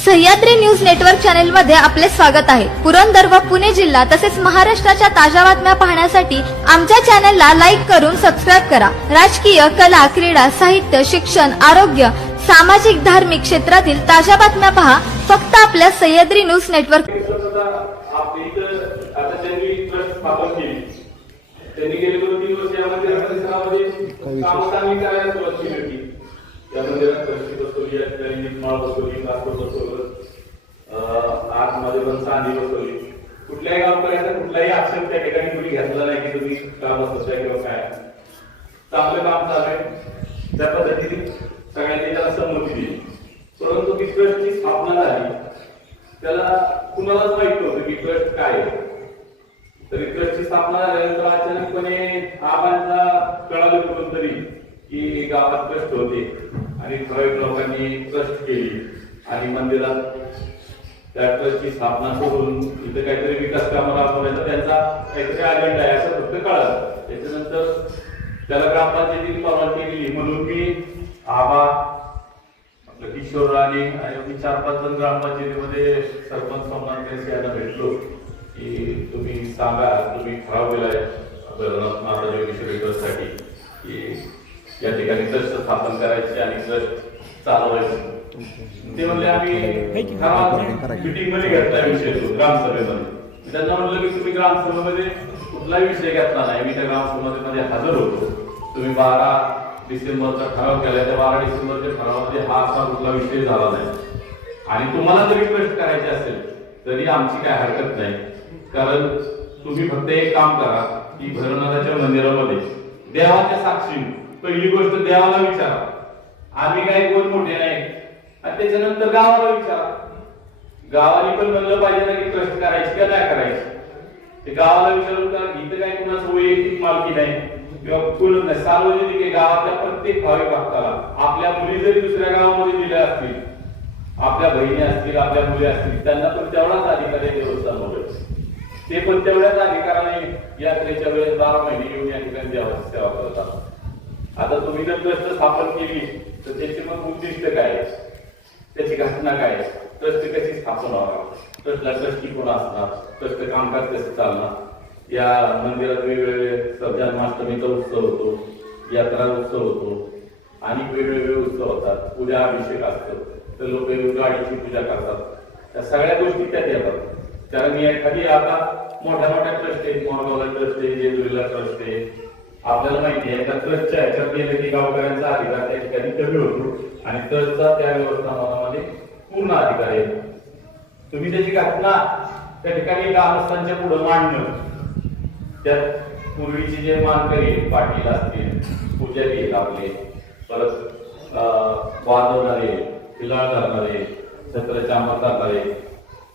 Sahyadri news network channel मध्ये आपले स्वागत आहे। पुरंदर व पुणे जिल्हा तसेच महाराष्ट्राच्या ताज्या बातम्या पाहण्यासाठी आमच्या चॅनलला लाईक करून सबस्क्राइब करा। राजकीय, कला, क्रीडा, साहित्य, शिक्षण, आरोग्य, सामाजिक, धार्मिक क्षेत्रातील ताज्या बातम्या पहा फक्त आपल्या सह्याद्री न्यूज नेटवर्क। त्यांनी गेले 2-3 वर्ष यामध्ये परिसरामध्ये कामकामी करायला सुरुवात केली होती। या मंदिरात कशी बसवली, त्यांनी माळ बसवली, लाकूड बसवलं, आतमध्ये पण चांदी बसवली। कुठल्याही गावकऱ्याचा कुठलाही आक्षेप त्या ठिकाणी कोणी घेतला नाही की तुम्ही का बसवताय किंवा काय। चांगलं काम चालू आहे, त्या पद्धतीने सगळ्यांनी त्याला संमती दिली। परंतु ती ट्रस्टची स्थापना झाली, त्याला कुणालाच माहित नव्हतं की ट्रस्ट काय आहे। तरी ट्रस्टची स्थापना झाल्यानंतर अचानकपणे आबांना कळालं कोणतरी की गावात ट्रस्ट होते आणि ठराविक लोकांनी ट्रस्ट केली आणि मंदिरात त्या ट्रस्टची स्थापना करून इथे काहीतरी विकास कामं राबवण्याचा त्यांचा काहीतरी अजेंडा आहे असं फक्त कळालं। त्याच्यानंतर त्याला ग्रामपंचायतीने परवानगी दिली म्हणून मी आबा आपलं किशोर आणि 4-5 जण ग्रामपंचायतीमध्ये सरपंच सोमनाथ यांना भेटलो की तुम्ही सांगा, तुम्ही ठराव केलाय माता जोगेश्वरी ट्रस्टसाठी की या ठिकाणी ट्रस्ट स्थापन करायचे आणि ट्रस्ट चालवायचं। ते म्हणजे आम्ही मीटिंग मध्ये घेतला विषय तो ग्रामसभेमध्ये। त्यांना म्हणलं की तुम्ही ग्रामसभेमध्ये कुठलाही विषय घेतला नाही, मी त्या ग्रामसभेमध्ये हजर होतो। तुम्ही 12 डिसेंबरचा ठराव केलाय, त्या 12 डिसेंबरच्या ठरावामध्ये हा असा कुठला विषय झाला नाही आणि तुम्हाला जरी ट्रस्ट करायचे असेल तरी आमची काय हरकत नाही, कारण तुम्ही फक्त एक काम करा की भैरवनाथाच्या मंदिरामध्ये देवाच्या साक्षीने पहिली गोष्ट देवाला विचारा, आम्ही काय कोण मोठे नाही, आणि त्याच्यानंतर गावाला विचारा। गावाने पण म्हणलं पाहिजे ना की ट्रस्ट करायची का नाही करायची, ते गावाला विचारून का इथं काय कुणाचं वैयक्तिक मालकी नाही किंवा कुण नाही, सार्वजनिक आहे। गावातल्या प्रत्येक भाविक भक्ताला आपल्या मुली जरी दुसऱ्या गावामध्ये दिल्या असतील, आपल्या बहिणी असतील, आपल्या मुली असतील, त्यांना पण तेवढाच अधिकार आहे देवस्थानावर। ते पण तेवढ्याच अधिकाराने यात्रेच्या वेळेस 12 महिने येऊन या ठिकाणी देवाची सेवा करतात। आता तुम्ही जर ट्रस्ट स्थापन केली तर त्याचे मग उद्दिष्ट काय आहे, त्याची घटना काय आहे, ट्रस्ट कशी स्थापन होणार, ट्रस्टला ट्रस्टी कोण असणार, ट्रस्ट कामकाज कसं चालणार। या मंदिरात वेगवेगळे जन्माष्टमीचा उत्सव होतो, यात्रा उत्सव होतो आणि वेगवेगळे उत्सव होतात, पूजा अभिषेक असतो, तर लोक गाडीची पूजा करतात, त्या सगळ्या गोष्टी त्यात येतात। कारण मी एखादी आता मोठ्या ट्रस्ट आहे, मोरगावला ट्रस्ट आहे, जेजुरीला ट्रस्ट आहे, आपल्याला माहिती आहे त्या ट्रस्टच्या ह्याच्यात गेलं की गावकऱ्यांचा अधिकार त्या ठिकाणी कमी होतो आणि ट्रस्टचा त्या व्यवस्थापनामध्ये पूर्ण अधिकार आहे। तुम्ही त्याची घटना त्या ठिकाणी ग्रामस्थांच्या पुढे मांडणं, त्यात पूर्वीचे जे मानकरी पाटील असतील, पुजारी आपले, परत वाजवणारे, खिलार करणारे, छत्रचामर करणारे,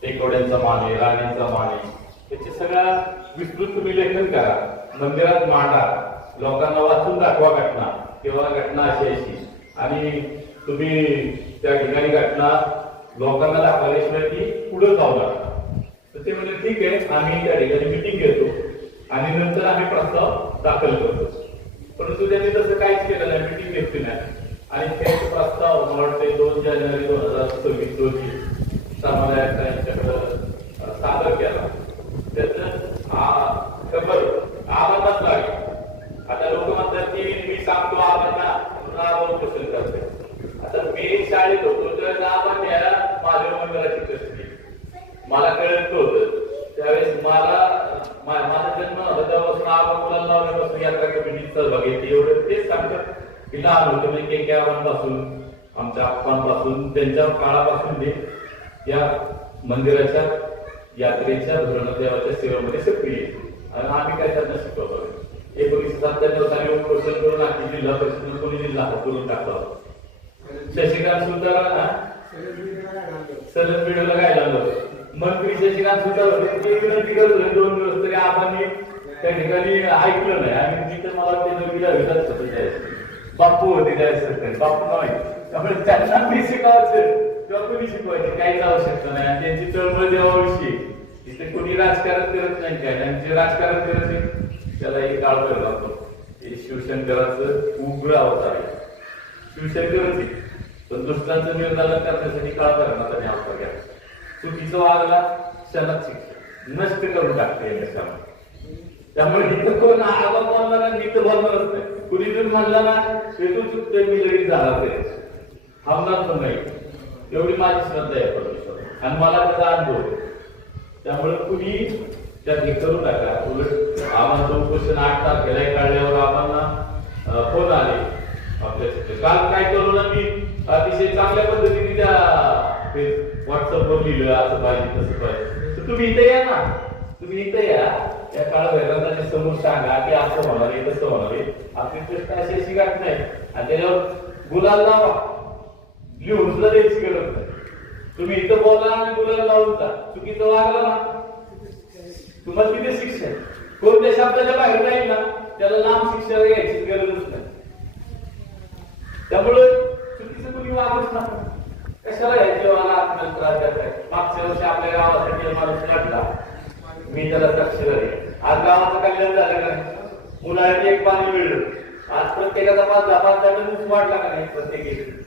टेकवड्यांचा मान आहे, राण्यांचा मान आहे, त्याचे सगळ्या विस्तृत तुम्ही लेखन करा, मंदिरात मांडा, लोकांना वाचून दाखवा घटना किंवा घटना अशी आणि तुम्ही त्या ठिकाणी घटना लोकांना दाखवल्याशिवाय ती पुढे जाऊ नका। तर ते म्हणजे ठीक आहे, आम्ही त्या ठिकाणी मिटिंग घेतो आणि नंतर आम्ही प्रस्ताव दाखल करतो। परंतु त्यांनी तसं काहीच केलं नाही, मिटिंग घेतली नाही आणि थेट प्रस्ताव मला वाटते 2 जानेवारी 2026 रोजी समाजाकडे सादर केला। त्याचं खबर आबांनाच लागली। आता लोक म्हणतात की मी सांगतो आबांना राबवून पसंत करते। आता मी शाळेत होतो तर आबांनी माझ्या मंदिराची ट्रस्ट केली, मला कळत होतं त्यावेळेस माझा जन्म झाला तेव्हापासून आबा मुलांना लावण्यापासून यात्रा कमिटीत सहभाग घेतली। एवढं तेच सांगतात की लहान होतं म्हणजे के आबांपासून, आमच्या आप्पांपासून, त्यांच्या काळापासून ते या मंदिराच्या यात्रेच्या भैरवनाथ सेवेमध्ये सक्रिय आणि आम्ही काय त्यांना शिकवतो। 1997 साली उपोषण करून आखी जिल्हा परिषद पुणे जिल्हा करून टाकला। शशिकांत सुतार सलग व्हिडिओला काय झालं, मंत्री शशिकांत सुतार होते, ते विनंती करत होते 2 दिवस तरी आबांनी त्या ठिकाणी ऐकलं नाही आणि तिथे मला ते नवीला विधान जायचं बापू होते जायचं, बापू नाही, त्यामुळे त्यांना मी शिकायचं किंवा कोणी शिकवायचे काहीच आवश्यकता नाही आणि त्यांची चळवळ देवाविषयी इथे कोणी राजकारण करत नाही, काय त्यांचे राजकारण करत नाही त्याला एक काळ करत होतो। हे शिवशंकराचं उग्र अवतार आहे, शिवशंकरच पण दुष्टांचं निर्धारण करण्यासाठी काळ करण्याचा चुकीचं वागला क्षणात शिक्षा नष्ट करून टाकते याच्यामध्ये. त्यामुळे इथं कोण आबा बोलणार आणि इथं बोलणारच नाही. कुणी जर म्हणला ना ते तू चुकतोय मी लगेच झाला ते थांबणार पण नाही. एवढी माझी श्रद्धा आहे परमेश्वर आणि मला त्याचा अनुभव आहे. त्यामुळे कुणी त्यात हे करू नका. उलट आम्हाला तो क्वेश्चन 8 तारखेला काढल्यावर आम्हाला फोन आले आपल्या काल काय करू ना मी अतिशय चांगल्या पद्धतीने त्या व्हॉट्सअपवर लिहिलं असं पाहिजे तसं पाहिजे. तर तुम्ही इथे या ना, तुम्ही इथे या त्या काळभैरवाच्या समोर सांगा की असं होणार आहे तसं होणार आहे. आपली प्रश्न अशी गाठ नाही आणि त्याच्यावर गुलाल लावा. लिहून सुद्धा द्यायची गरज नाही. तुम्ही इथं बोला आणि गुलाल लावून जा. चुकीचं वागलं ना तुम्हाला तिथे शिक्षा आहे. कोणत्या शब्दाच्या बाहेर जाईल ना त्याला लांब शिक्षा घ्यायची गरजच नाही. त्यामुळे चुकीचं कुणी वागच ना कशाला घ्यायचे मला आपल्याला त्रास देत आहे. मागच्या वर्षी आपल्या गावासाठी माणूस लढला मी त्याला साक्षीदार आहे. आज गावाचं कल्याण झालं का नाही? उन्हाळ्यात एक पाणी मिळलं. आज प्रत्येकाचा 5-10 टन वाढला का नाही प्रत्येक.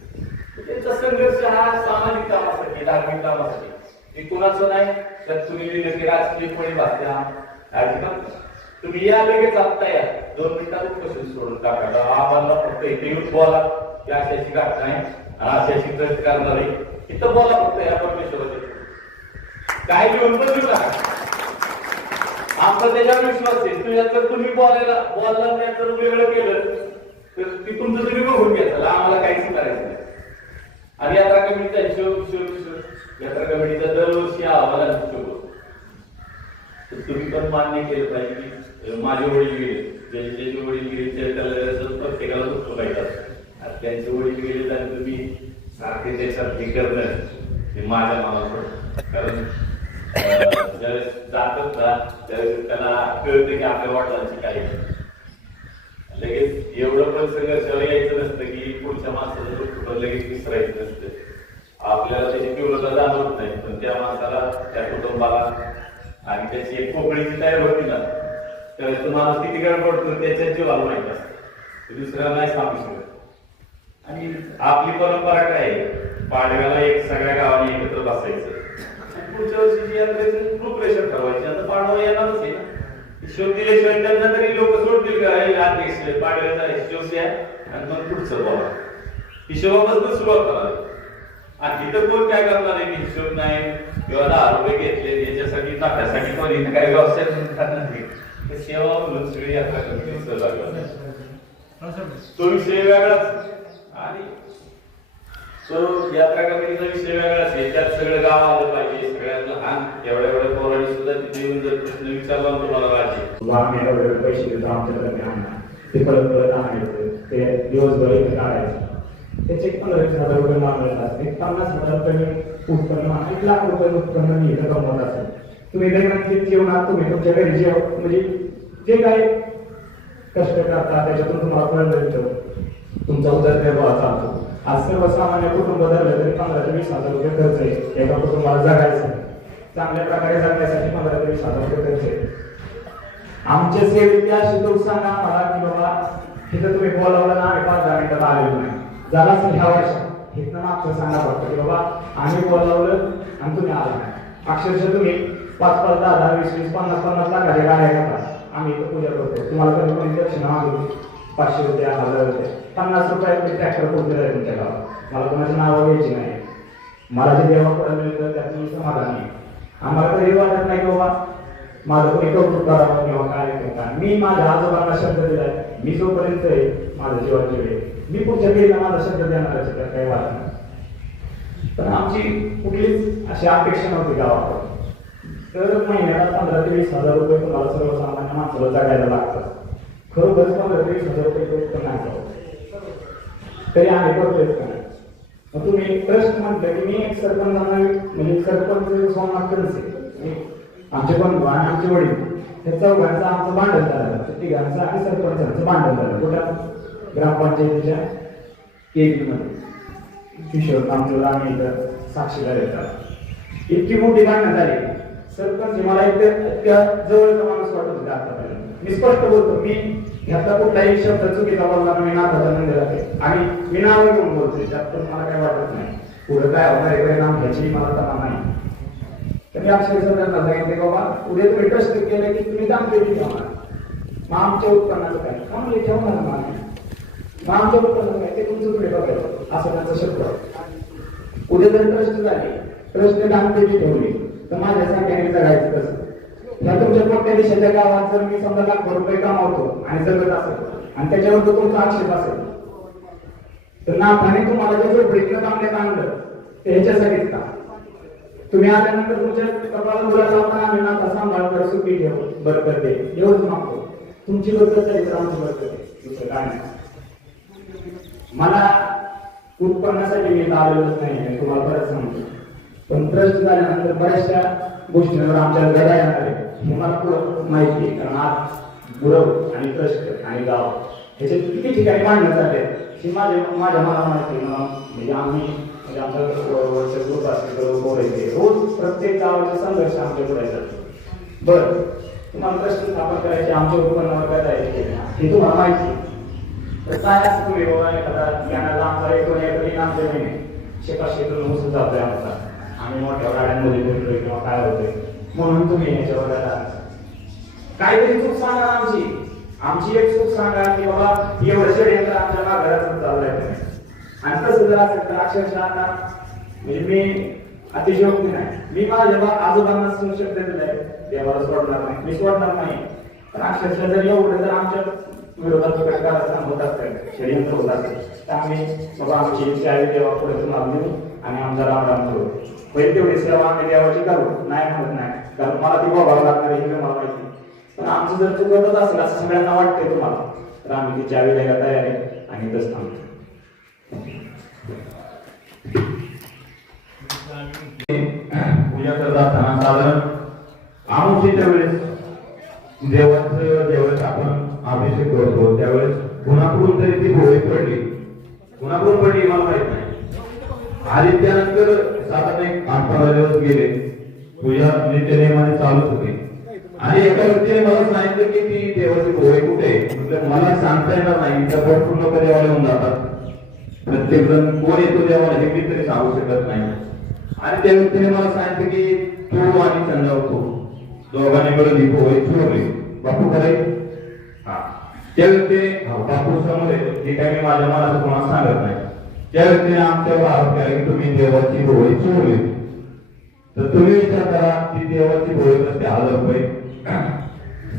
त्यांचा संघर्ष हा सामाजिक कामासाठी धार्मिक कामासाठी हे कुणाचं नाही. त्यात तुम्ही लिहिलं की राजकीयपणे भाषा अजिबात तुम्ही या लगेच आत्ता या 2 मिनिटात क्वेश्चन सोडून टाका. आम्हाला फक्त इथे येऊन बोला की अशाची गाठ नाही अशाची प्रयत्न करणार आहे. इथं बोला फक्त या परमेश्वराचे काय लिहून पण देऊ नका. आमचा त्याच्यावर विश्वास आहे. जर तुम्ही बोलला नाही तर वेगळं केलं तर ती तुमचं तुम्ही बघून घ्यायचं. आम्हाला काहीच करायचं नाही. आणि यात्रा कमिटीचा हिशोब यात्रा कमिटीचा दरवर्षी अहवाल असतो. तुम्ही पण मान्य केलं पाहिजे की माझे वडील गेले ज्याचे वडील गेले त्याला प्रत्येकाला दुःख पाहिजे. त्यांचे वडील गेले आणि तुम्ही सारखे त्याच्यात हे करणं हे माझ्या मनाला पडतं. कारण ज्यावेळेस जातात ना त्यावेळेस त्याला कळतं की आपल्या वडिलांची काय लगेच एवढं पण संघर्षाला यायचं नसतं की पुढच्या माणसाचं दुःख लगेच विसरायचं नसतं. आपल्याला त्याची तीव्रता जाणवत नाही पण त्या माणसाला त्या कुटुंबाला आणि त्याची एक पोकळीची तयार होती ना त्यावेळेस तो माणूस किती गडबडतो त्याच्या जीवाला माहित असतं. दुसऱ्याला नाही सांगू शकत. आणि आपली परंपरा काय आहे पाडव्याला एक सगळ्या गावाने एकत्र बसायचं पुढच्या वर्षीची यात्रेचं रूपरेषा ठरवायची. आता पाडवा येणारच आहे ना. हिशोब दिल्याशिवाय त्यांना तरी लोक सोडतील का अध्यक्ष पाडव्याचा हिशोब द्या आणि मग पुढचं बोला. हिशोबापासून सुरुवात करावी. आणि तिथं कोण काय करणार आहे हिशोब नाही किंवा 10 रुपये घेतले याच्यासाठी नफ्यासाठी कोणी काही व्यवसाय करणार नाही. सेवा म्हणून सगळी यात्रा कमिटी सहभागी तो विषय वेगळाच. आणि तो यात्रा कमिटीचा विषय वेगळाच आहे. त्यात सगळं गाव आलं पाहिजे. सगळ्यात लहान एवढ्या पोरांनी सुद्धा तिथे येऊन जर प्रश्न विचारला तुम्हाला राजे आम्ही एवढे पैसे देतो आमच्याकडे आणणार ते परत आणायचं ते दिवसभर इथे काढायचं. त्याचे 15,000 रुपये मागत असते. 50,000 रुपये उत्पन्न 1 लाख रुपये उत्पन्न मी इथं कमवत असेल. तुम्ही दैनंदिन जीवनात तुम्ही तुमच्या घरी म्हणजे जे काही कष्ट करता त्याच्यातून तुम्हाला फळ मिळतं. तुमचा उदरनिर्वाह चालतो. आज सर्वसामान्य कुटुंब धरलं तरी 15,000 ते 20,000 रुपये खर्च आहे. एका कुटुंबाला जगायचं चांगल्या प्रकारे जगण्यासाठी 15,000 ते 20,000 रुपये खर्च आहे. आमच्या सेवेत अशी लोक सांगा मला की बाबा तिथं तुम्ही बोलावलं ना आम्ही 5-10 मिनिटात आलेलो नाही झाला असेल ह्या वर्षात इथनं मागचं सांगा फक्त की बाबा आम्ही बोलावलं आणि तुम्ही आला नाही. अक्षरशः तुम्ही 5-5, 10-10, 20-20, 50-50 लाखाच्या गाड्या घेता. आम्ही इथं पूजा करतो. तुम्हाला कधी कोणी दक्षिणा मागवली 500 रुपये 1000 रुपये 50 रुपयात ट्रॅक्टर पोहोचलेला आहे तुमच्या गावात. मला कोणाची नावं घ्यायची नाही. मला जे देवाकडे मिळतं त्यात मी समाधान आहे. आम्हाला कधी वाटत नाही की बाबा माझं कोणी कौतुक करावं किंवा काय करता. मी माझ्या आजोबांना शब्द दिलाय मी जोपर्यंत आहे माझं जीवन जीवे मी पुढच्या पिढीला माझा शब्द देणार काही वाटत नाही. पण आमची कुठलीच अशी अपेक्षा नव्हती गावाकडे. तर महिन्याला 15,000 ते 20,000 रुपये तुम्हाला सर्वसामान्य माणसाला जगायला लागतात. खरोखरच 15,000 ते 20,000 रुपये उत्पन्न आहे तरी आम्ही करतोय का नाही. मग तुम्ही ट्रस्ट म्हटलं की मी एक सरपंचांना म्हणजे सरपंच सोमनाथ कनसे आमचे बंधू आणि आमचे वडील हे चौघांचं आमचं भांडण झालं. तिघांचं आणि सरपंचांचं भांडण झालं. कुठं ग्रामपंचायतीच्या केबीमध्ये किशोर आमच्यावर आम्ही इथं साक्षीदार येतात. इतकी मोठी भांडण झाली. सरपंच मला इतक्या जवळचा माणूस वाटत होता आतापर्यंत. मी स्पष्ट बोलतो मी ह्याचा कुठलाही शब्द चुकीचा बोलला मी नाथाचा नंद राहते आणि मी नाव घेऊन बोलतोय त्यात पण मला काय वाटत नाही पुढे काय होणार परिणाम ह्याची मला तमा नाही. तर मी अक्षरशः त्यांना सांगितले बाबा उद्या तुम्ही ट्रस्ट केलं की तुम्ही दामपेटी ठेवणार, मग आमच्या उत्पन्नाचं काय का म्हणजे ठेवणार ना मग आमच्या उत्पन्नाचं काय ते तुमचं तुम्ही बघायचं असं त्यांचा शब्द आहे. उद्या जर ट्रस्ट झाली, ट्रस्टने दामपेटी ठेवली तर माझ्या सगळ्यांनी जगायचं कसं? या तुमच्या मोठ्या देशाच्या गावात जर मी समजा लाखभर रुपये कमावतो आणि जगत असेल आणि त्याच्यावर जर तुमचा आक्षेप असेल तर नाथाने तुम्हाला जे झोपडीतलं कामण्यात आणलं ते ह्याच्यासाठीच का? तुम्ही आल्यानंतर तुमच्या कपाळाला मुला लावताना आम्ही नाथा सांभाळ सुखी ठेव बरकत दे एवढंच मागतो. तुमची बरकत झाली तर आमची बरकत आहे, दुसरं काय नाही. मला उत्पन्नासाठी मी आलेलोच नाही तुम्हाला परत सांगतो, पण ट्रस्ट झाल्यानंतर बऱ्याचशा गोष्टींवर आमच्या गदा येणार आहे हे मला पुढं माहिती आहे. कारण आज गुरव आणि ट्रस्ट आणि गाव ह्याच्यात किती ठिकाणी मांडण्यात जाते ही माझ्या मला माहिती म्हणजे आम्ही म्हणजे आमचा ग्रुप असेल बोलायचे रोज प्रत्येक गावाचा संघर्ष आमच्या पुढे येतात. बरं तुम्हाला ट्रस्ट स्थापन करायचे आमच्या उत्पन्नावर काय द्यायचे हे तुम्हाला माहिती तर काय असं तुम्ही बाबा एखादा ज्ञानाला आमचा एक आमचे महिने शेतातून ऊस जातोय आमचा आम्ही मोठ्या गाड्यांमध्ये बोलतोय किंवा काय होतोय म्हणून तुम्ही याच्यावर काहीतरी चूक सांगा आमची एक चूक सांगा की बाबा एवढं षडयंत्र आमच्या माघारातून चाललंय आणि तसं जर असेल तर अक्षरशः आता म्हणजे मी अतिशयोक्ती नाही, मी माझ्या आजोबांना शब्द दिलाय देवाला सोडणार नाही, मी सोडणार नाही. पण अक्षरशः जर एवढं जर आमच्या विरोधात होत असेल षडयंत्र होत असेल तर आम्ही बाबा आमची चावी देवा पुढे मागणी आणि आमचा रामराम करू पहिले तेवढी सेवा आम्ही देवाची करू नाही म्हणत नाही कारण मला ती बघावं लागणार हे मला माहिती. पण आमचं जर चुकतच असेल असं सगळ्यांना वाटतंय तुम्हाला तर आम्ही ती चावी द्यायला तयार आहे आणि इथंच थांबतो. पूजा करत असताना साधारण आमुषीच्या वेळेस देवाचं ज्यावेळेस आपण अभिषेक करतो त्यावेळेस कुणाकडून तरी ती भोळी पडली, कुणाकडून पडली मला माहित नाही. आणि त्यानंतर साधारण एक 8-15 दिवस गेले, पूजा नित्यनेमाने चालूच होती आणि एका व्यक्तीने मला सांगितलं की ती देवाची भोळी कुठे म्हणजे मला सांगता येणार नाही. त्या पूर्ण देवाला होऊन जातात, प्रत्येक जण कोण येतो देवाला हे मी तरी सांगू शकत नाही. आणि त्या व्यक्तीने मला सांगितलं की तू आणि चंद्राव तू दोघांनी मिळून ही भोळी चोरली. बापू खरे त्या व्यक्तीने बापू समोर हे काय मी माझ्या मनाचं कोणाला सांगत नाही. त्या व्यक्तीने आमच्यावर आरोप केला की तुम्ही देवाची भोळी चोरली. तर तुम्ही विचार करा की देवाची भोळी कसते 1000 रुपये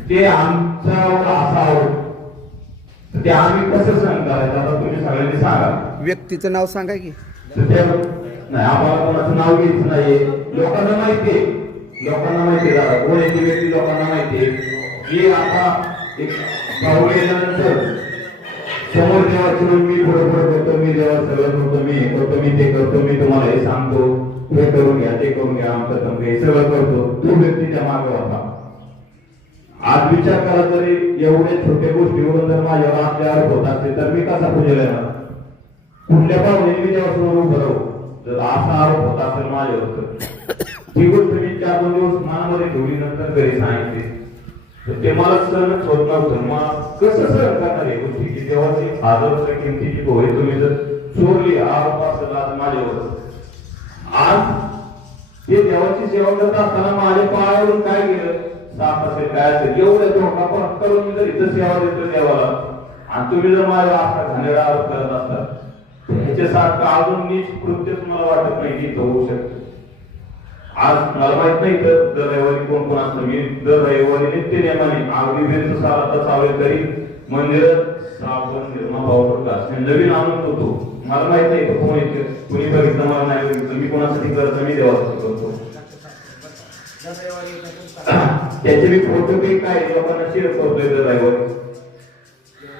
ते आमच्यावर असा आरोप ते आम्ही कसं सहन करायचं आता तुम्ही सगळ्यांनी सांगा. व्यक्तीचं नाव सांगा की नाही आम्हाला कोणाचं नाव घ्यायचं नाहीये. लोकांना माहितीये दादा कोण येते व्यक्ती लोकांना माहितीये की आता एक पाऊल गेल्यानंतर समोर देवाची मी पुढे करतो मी देवा सगळं करतो मी हे करतो मी ते करतो मी तुम्हाला हे सांगतो हे करून घ्या ते करून घ्या आमचं तमकं हे सगळं करतो. तो व्यक्तीच्या मागे होता. आज विचार करा जरी एवढे छोटे गोष्टीवरून जर माझ्यावर आपले आरोप होत असते तर मी कसा पूजेला येणार? कुठल्या पाहुणे मी देवासमोर उभं राहू जर असा आरोप होत असेल माझ्यावर तर ही गोष्ट मी 4-2 दिवस मनामध्ये ठेवली नंतर घरी सांगितली तर ते मला सहनच होत नव्हतं. मग कसं सहन करणार आहे गोष्टी की देवाची 1000 रुपये किमतीची भोळी तुम्ही जर चोरली आरोप असेल आज माझ्यावर. आज ते देवाची सेवा करत असताना माझ्या पायावरून काय गेलं साप असेल काय असेल एवढं धोका करून मी जर इथं सेवा देतो देवाला आणि तुम्ही जर माझ्या असा घाणेरडा आरोप करत असतात ह्याच्यासारखं अजून नीच कृत्य तुम्हाला वाटत नाही की होऊ शकतं. आज मला माहित नाही तर दर रविवारी कोण कोण असतं मी दर रविवारी नित्य नियमाने अगदी बेंच साला चालू तरी मंदिर साबण निर्मा पावडर नवीन आणून होतो. मला माहित नाही तर कोण येते कोणी बघितलं मला नाही बघितलं मी कोणासाठी करतो मी देवासाठी करतो. त्याचे मी फोटो काही काय लोकांना शेअर करतोय दर रविवारी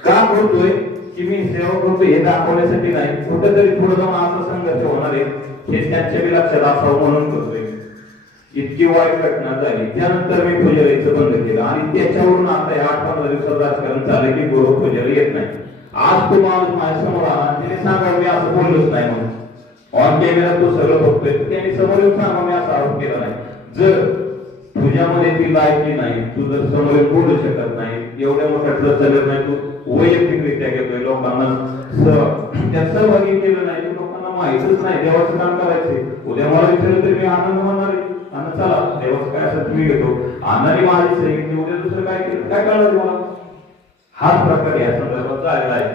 का करतोय की मी सेवा करतो हे दाखवण्यासाठी नाही कुठेतरी पुढे जाऊन असा संघर्ष होणार आहे हे त्यांच्या बी लक्षात असावं म्हणून करतोय. इतकी वाईट घटना झाली त्यानंतर मी पूजेला यायचं बंद केलं आणि त्याच्यावरून आता 8-15 दिवसात राजकारण चाललं की गुरु पूजेला येत नाही. आज तो माणूस माझ्यासमोर आला त्याने सांगा मी असं बोललोच नाही म्हणून ऑन कॅमेरा तो सगळं बघतोय त्यांनी समोर येऊन सांगा मी असा आरोप केला नाही. जर तुझ्यामध्ये ती लायकी नाही तू जर समोर बोलू शकत नाही एवढ्या मोठ्या ट्रस्ट चालत नाही तू वैयक्तिकरित्या घेतोय लोकांना त्यात सहभागी केलं नाही लोकांना माहितच नाही देवाचं काम करायचंय. उद्या मला विचारलं तरी मी आनंद म्हणणार आहे, आणि चला देवाचं काय असं तुम्ही घेतो, आनंदी माझी सही घेतली, उद्या दुसरं काय केलं काय कळलं तुम्हाला. हाच प्रकार या संदर्भात झालेला आहे.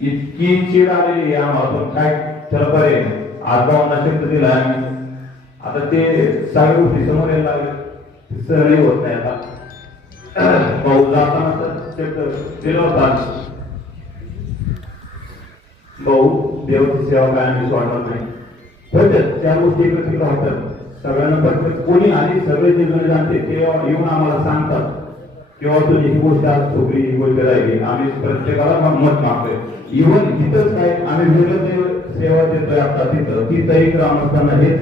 इतकी चीड आलेली आहे आम्हाला, पण काय त्याला पर्याय नाही. आज भावना शब्द दिला आम्ही, आता ते सगळ्या गोष्टी समोर यायला लागले, सहली होत नाही. आता भाऊ जाताना शब्द दिला होता, भाऊ देवाची सेवा काय आम्ही सोडणार नाही. होत्यात त्या गोष्टी एकत्र होतात सगळ्यांना, प्रत्येक कोणी आली सगळे जे जण जाणते ते येऊन आम्हाला सांगतात किंवा तुझी ही गोष्ट आज चुकली, ही गोष्ट राहिली, आम्ही प्रत्येकाला मत मागतोय. इव्हन तिथंच काय आम्ही वेगळं सेवा देतोय आता तिथं तिथंही ग्रामस्थांना हेच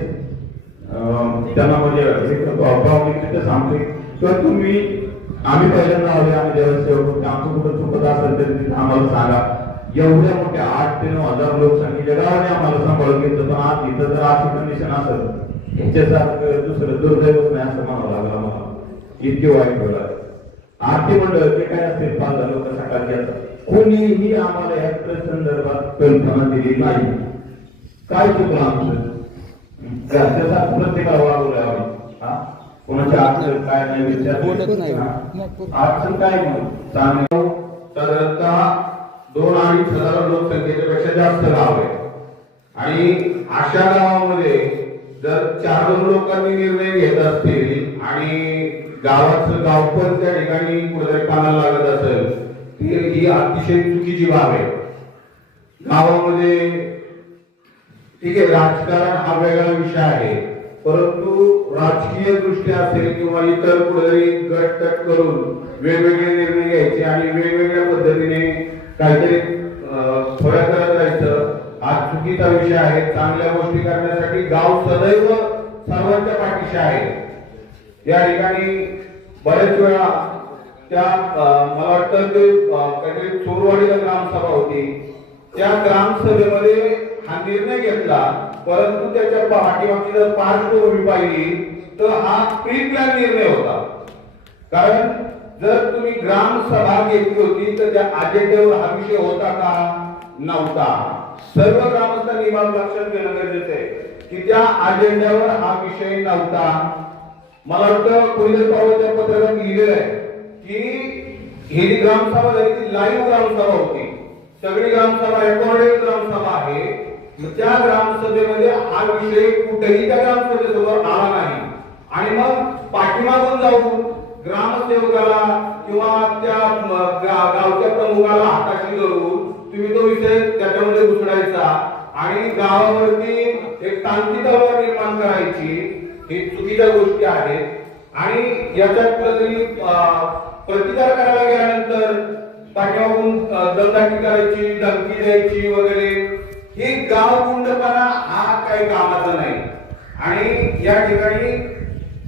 त्यांना म्हणजे प्रामाणिकरित्या सांगतोय किंवा तुम्ही आम्ही पहिल्यांदा आलोय, आम्ही देवसेवक, आमचं कुठं चुकत असेल तर तिथे आम्हाला सांगा. एवढ्या मोठ्या 8 ते 9,000 लोकसंख्येच्या गावाने आम्हाला सांभाळून घेतलं, पण आज इथं जर अशी कंडिशन असेल ह्याच्यासारखं दुसरं दुर्दैवच नाही असं म्हणावं लागलं मला. इतके वाईट वेळ आरती मंडळ जे काय असेल 5,000 लोक सकाळची येतात, कोणीही आम्हाला या संदर्भात कल्पना दिली नाही. काय चुकलं आमचं त्याचा प्रत्येकाला वागवलं आम्ही. कोणाच्या अडचण काय नाही विचार अडचण काय म्हणून साधारणतः 2-2.5 लोकसंख्येच्या पेक्षा जास्त गाव आहे, आणि अशा गावामध्ये जर 4 लोकांनी निर्णय घेत असतील आणि गावाचं गाव पण त्या ठिकाणी कुठेतरी पानाला लागत असेल, ही अतिशय चुकीची बाब आहे. गावामध्ये ठीक आहे राजकारण हा वेगळा विषय आहे, परंतु राजकीय दृष्ट्या असेल किंवा इतर कुठेतरी गटतट करून वेगवेगळे निर्णय घ्यायचे आणि वेगवेगळ्या पद्धतीने काहीतरी थोड्या करत राहायचं, हा चुकीचा विषय आहे. चांगल्या गोष्टी करण्यासाठी गाव सदैव सर्वांच्या पाठीशी आहे. या ठिकाणी बरेच वेळा त्या मला वाटतं ते काहीतरी चोरवाडीला ग्रामसभा होती, त्या ग्रामसभेमध्ये हा निर्णय घेतला, परंतु त्याच्या पाठीमागची जर पार्श्वभूमी पाहिली तर हा प्री प्लॅन निर्णय होता. कारण जर तुम्ही ग्रामसभा घेतली होती तर त्या अजेंड्यावर हा विषय होता का नव्हता. सर्व ग्रामस्थांनी बाब लक्षात घेणं गरजेचं आहे की त्या अजेंड्यावर हा विषय नव्हता. मला वाटतं कोणीतरी परवाच्या पत्रकात लिहिलेलं आहे की ही जी ग्रामसभा झाली ती लाईव्ह ग्रामसभा होती, सगळी ग्रामसभा रेकॉर्डेड ग्रामसभा आहे. त्या ग्रामसभेमध्ये हा विषय कुठेही त्या ग्रामसभेसमोर आला नाही, आणि मग पाठीमागून जाऊन ग्रामसेवकाला किंवा त्या गावच्या प्रमुखाला हाताशी धरून तुम्ही तो विषय त्याच्यामध्ये घुसडायचा आणि गावावरती एक तांत्रिक तलवार निर्माण करायची, ही चुकीच्या गोष्टी आहेत. आणि याच्यात कुठेतरी प्रतिकार करायला गेल्यानंतर पाठीमागून दमदाटी करायची, धमकी द्यायची वगैरे, हे गाव गुंडपणा हा काही कामाचा नाही. आणि या ठिकाणी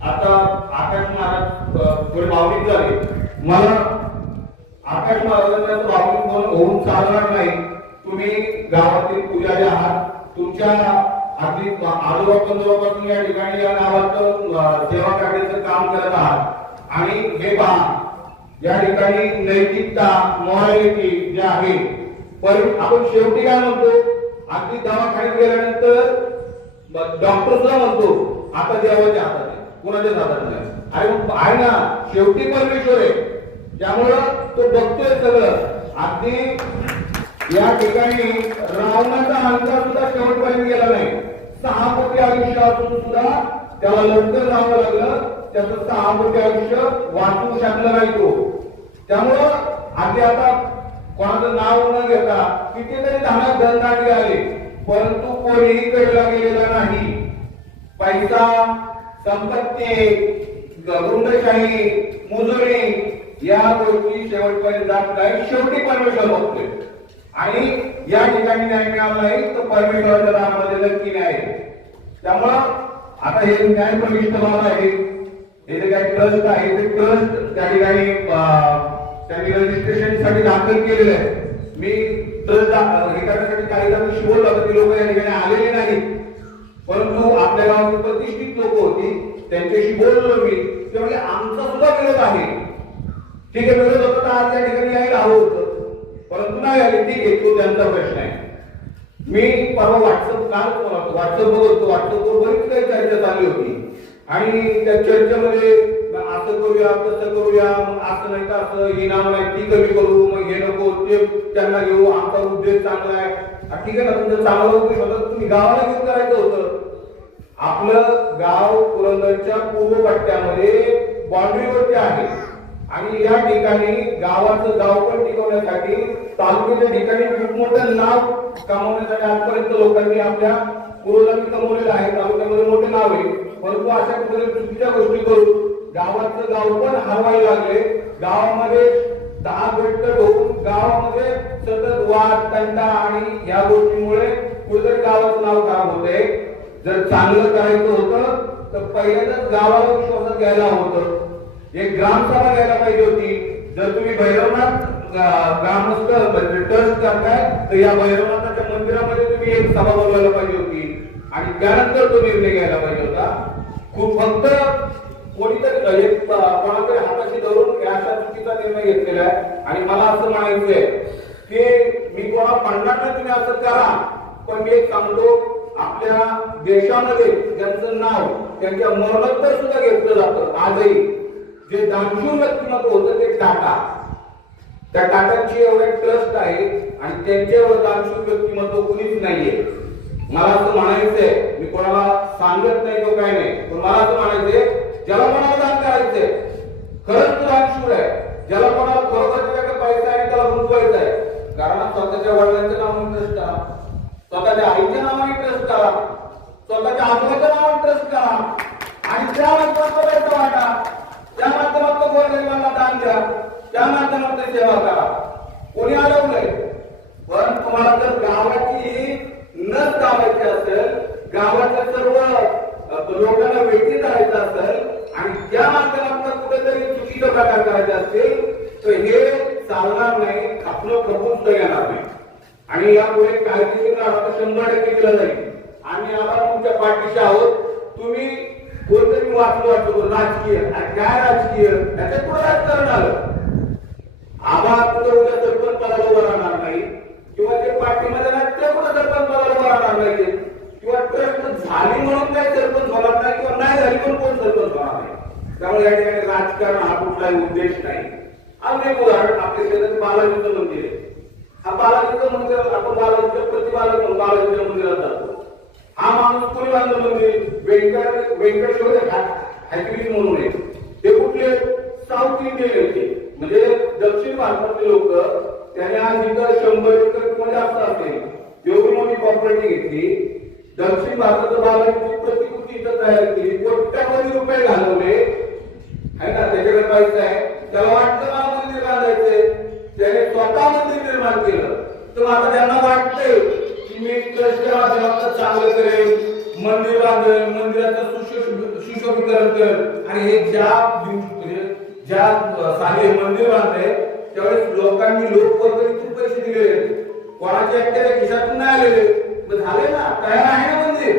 आता आकाश महाराज थोडे भावनिक झाले. मला आकाश महाराजांना भावनिक होऊन चालणार नाही. तुम्ही गावातील पुजारी आहात, तुमच्या अगदी आजोबा पंजोबापासून या ठिकाणी या गावात सेवा करण्याचं काम करत आहात, आणि हे पहा या ठिकाणी नैतिकता मॉरॅलिटी जे आहे, पण आपण शेवटी काय म्हणतो, अगदी दवाखान्यात गेल्यानंतर डॉक्टर सुद्धा म्हणतो आता देवाच्या हातात आहे, कुणाच्याच हातात नाही. अरे आहे ना, शेवटी परमेश्वर आहे, त्यामुळं तो बघतोय सगळं. अगदी या ठिकाणी रावणाचा अंतर सुद्धा शेवटपर्यंत गेला नाही. 6 कोटी आयुष्य असून सुद्धा त्याला लवकर जावं लागलं, त्याचं 6 कोटी आयुष्य वाचवू शकलं नाही तो. त्यामुळं अगदी आता कोणाचं नाव न घेता कितीतरी धानात दंडाटी आले, परंतु कोणीही कडला गेलेला नाही. पैसा, संपत्ती, गुंडशाही, मुजुरी या गोष्टी शेवटपर्यंत जात नाही. शेवटी परमेश्वर बघतोय, आणि या ठिकाणी न्याय मिळाला नाही तर परमेश्वराच्या दारामध्ये नक्की न्याय. त्यामुळं आता हे न्याय प्रविष्ट व्हावं आहे. हे जे काही ट्रस्ट आहे ते ट्रस्ट त्या ठिकाणी त्यांनी रजिस्ट्रेशन साठी दाखल केलेलं आहे. मी ट्रस्ट हे करण्यासाठी काही जणांशी बोललो होतो, ती लोक या ठिकाणी आलेली नाहीत, परंतु आपल्या गावातील प्रतिष्ठित लोक होती, त्यांच्याशी बोललो मी. ते म्हणजे आमचा सुद्धा विरोध आहे. ठीक आहे, विरोध होता तर आज या ठिकाणी यायला हवं होतं, परंतु नाही आले. ठीक आहे, तो त्यांचा प्रश्न आहे. मी परवा व्हॉट्सअप बघतो, व्हॉट्सअपवर बरीच काही चर्चा चालली होती आणि त्या चर्चेमध्ये असं करूया तसं करूया, मग असं नाही तर असं, हे नाव नाही ती कमी करू, मग हे नको ते त्यांना घेऊ, आमचा उद्देश चांगला आहे. ठीक आहे ना, तुमचं चांगलं उद्देश होतं, तुम्ही गावाला घेऊन करायचं होतं. आपलं गाव पुरंदरच्या पूर्व पट्ट्यामध्ये बाउंड्रीवरती आहे आणि या ठिकाणी गावाचं गाव पण टिकवण्यासाठी तालुक्याच्या ठिकाणी खूप मोठं नाव कमावण्यासाठी आजपर्यंत लोकांनी आपल्या पूर्वजांनी कमवलेलं आहे. तालुक्यामध्ये मोठे नाव आहे, परंतु अशा कुठेतरी चुकीच्या गोष्टी करून गावाचं गाव पण हरवायला लागले. गावामध्ये 10 गट होऊन गावामध्ये सतत वाद तंटा आणि या गोष्टीमुळे कुठेतरी गावाचं नाव खराब होते. जर चांगलं करायचं होतं तर पहिल्यांदाच गावाला विश्वासात घ्यायला होतं. एक ग्रामसभा घ्यायला पाहिजे होती. जर तुम्ही भैरवनाथ ग्रामस्थ ट्रस्ट करताय तर या भैरवनाथाच्या मंदिरामध्ये तुम्ही एक सभा बोलवायला पाहिजे होती आणि त्यानंतर तो निर्णय घ्यायला पाहिजे होता. खूप फक्त कोणीतरी कोणातरी हाताशी धरून अशा चुकीचा निर्णय घेतलेला आहे. आणि मला असं म्हणायचंय की मी कोणा म्हणणार नाही तुम्ही असं करा, पण मी एक सांगतो, आपल्या देशामध्ये ज्यांचं नाव त्यांच्या मरणोत्तर सुद्धा घेतलं जातं आजही, जे दानशूर व्यक्तिमत्व होतं ते टाटा. त्या टाटांची एवढे ट्रस्ट आहे आणि त्यांच्या एवढं दानशूर व्यक्तिमत्व कुणीच नाहीये. मला असं म्हणायचंय, मी कोणाला सांगत नाही तो काय नाही, पण मला असं म्हणायचंय, ज्याला कोणाला दान करायचंय खरंच तो दानशूर आहे. ज्याला कोणाला खरोखर त्याच्याकडे पैसा आहे त्याला गुंतवायचा आहे, कारण स्वतःच्या वडिलांच्या नावाने ट्रस्ट करा, स्वतःच्या आईच्या नावाने ट्रस्ट करा, स्वतःच्या आजोबाच्या नावाने ट्रस्ट करा आणि त्या माध्यमातून पैसा वाटा, त्या माध्यमातून गोरगरिबांना दान द्या, त्या माध्यमातून सेवा करा. कोणी अडवलंय, पण तुम्हाला जर गावाची नस लावायची असेल, गावाच्या सर्व लोकांना वेठी करायचं असेल आणि त्या माध्यमातून कुठेतरी चुकीचे प्रकार करायचे असतील तर हे चालणार नाही, आपलं खपून येणार नाही. आणि यापुढे कायदेशीर लढा 100% केला जाईल. आम्ही आता तुमच्या पाठीशी आहोत. तुम्ही कोणतरी वाचलो राजकीय, काय राजकीय याच्यात पुढे राजकारण आलं. आबा कुठं उद्या सरपंच पदाला उभं राहणार नाही किंवा जे पार्टीमध्ये नाही ते कुठं सरपंच पदाला उभं राहणार नाही किंवा ट्रस्ट झाली म्हणून काही सरपंच होणार नाही किंवा नाही झाली म्हणून कोण सरपंच होणार नाही. त्यामुळे या ठिकाणी राजकारण हा कुठलाही उद्देश नाही. अजून एक उदाहरण, आपल्या शेतात बालाजीचं मंदिर आहे. हा बालाजीचं मंदिर, आपण बालाजीच्या मंदिरात जातो. हा माणूस कोणी बांधलं मंदिर? व्यंकटेश्वर हॅकिरी म्हणून आहे. ते कुठले? साऊथ इंडियन येते, म्हणजे दक्षिण भारतातले लोक. त्याने आज इथं 100 एकर किंवा जास्त असेल एवढी मोठी प्रॉपर्टी घेतली. दक्षिण भारताचं बालाजीची प्रतिकृती इथं तयार केली, कोट्यावधी रुपये घालवले आहे ना. त्याच्याकडे पैसा आहे, त्याला वाटतं मला मंदिर बांधायचंय, त्याने स्वतः मंदिर निर्माण केलं. तर आता त्यांना वाटतंय की मी ट्रस्टच्या माध्यमातून चांगलं करेन, मंदिर बांधेल, मंदिराचं सुशोभीकरण करेल. आणि हे ज्या साली मंदिर बांधले त्यावेळेस लोकांनी लोकवर्गणीतून पैसे दिलेले, कोणाच्या एकट्याच्या खिशातून नाही आलेले. झाले ना, तयार आहे ना मंदिर.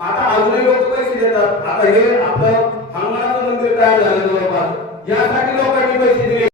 आता अजूनही लोक पैसे देतात. आता हे आपलं हनुमानाचं मंदिर तयार झालं जवळपास, यासाठी लोकांनी पैसे दिले.